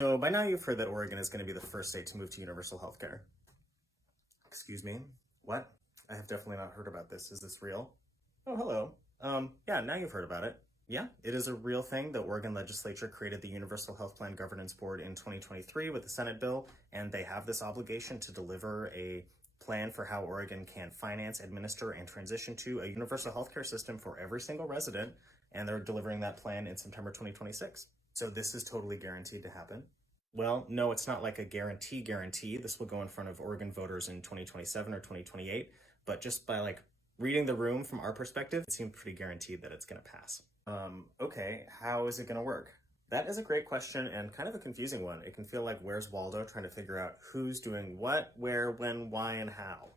So by now you've heard that Oregon is going to be the first state to move to universal health care. Excuse me? What? I have definitely not heard about this. Is this real? Oh, hello. Yeah, now you've heard about it. Yeah, it is a real thing. The Oregon legislature created the Universal Health Plan Governance Board in 2023 with the Senate bill, and they have this obligation to deliver a plan for how Oregon can finance, administer, and transition to a universal healthcare system for every single resident, and they're delivering that plan in September 2026. So this is totally guaranteed to happen. Well, no, it's not like a guarantee. This will go in front of Oregon voters in 2027 or 2028, but just by reading the room from our perspective, it seems pretty guaranteed that it's going to pass. Okay, how is it going to work? That is a great question and kind of a confusing one. It can feel like where's Waldo trying to figure out who's doing what, where, when, why, and how.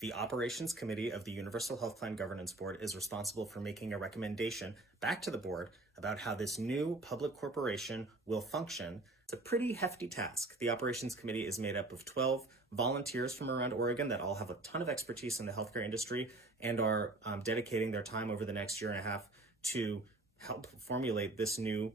The Operations Committee of the Universal Health Plan Governance Board is responsible for making a recommendation back to the board about how this new public corporation will function. It's a pretty hefty task. The Operations Committee is made up of 12 volunteers from around Oregon that all have a ton of expertise in the healthcare industry and are dedicating their time over the next year and a half to help formulate this new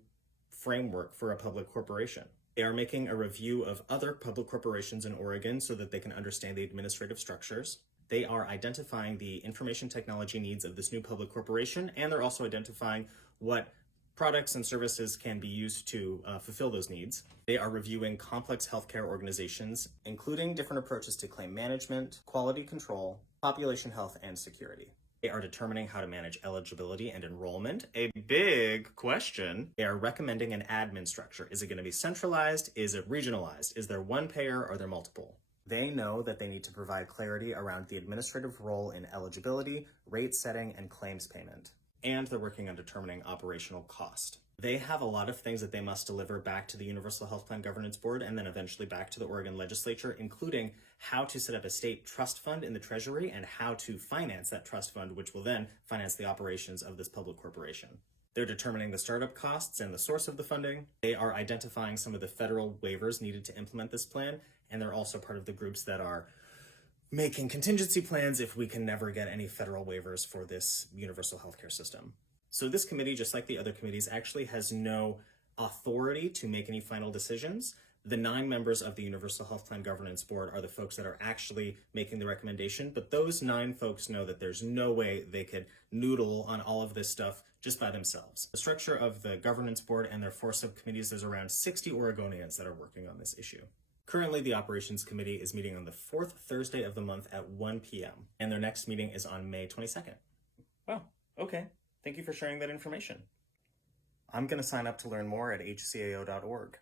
framework for a public corporation. They are making a review of other public corporations in Oregon so that they can understand the administrative structures. They are identifying the information technology needs of this new public corporation, and they're also identifying what products and services can be used to fulfill those needs. They are reviewing complex healthcare organizations, including different approaches to claim management, quality control, population health, and security. They are determining how to manage eligibility and enrollment, a big question. They are recommending an admin structure. Is it going to be centralized? Is it regionalized? Is there one payer or are there multiple? They know that they need to provide clarity around the administrative role in eligibility, rate setting, and claims payment. And they're working on determining operational cost. They have a lot of things that they must deliver back to the Universal Health Plan Governance Board and then eventually back to the Oregon legislature, including how to set up a state trust fund in the Treasury and how to finance that trust fund, which will then finance the operations of this public corporation. They're determining the startup costs and the source of the funding. They are identifying some of the federal waivers needed to implement this plan, and they're also part of the groups that are making contingency plans if we can never get any federal waivers for this universal healthcare system. So this committee, just like the other committees, actually has no authority to make any final decisions. The 9 members of the Universal Health Plan Governance Board are the folks that are actually making the recommendation, but those 9 folks know that there's no way they could noodle on all of this stuff just by themselves. The structure of the governance board and their 4 subcommittees, there's around 60 Oregonians that are working on this issue. Currently, the Operations Committee is meeting on the 4th Thursday of the month at 1 p.m., and their next meeting is on May 22nd. Wow, okay. Thank you for sharing that information. I'm going to sign up to learn more at hcao.org.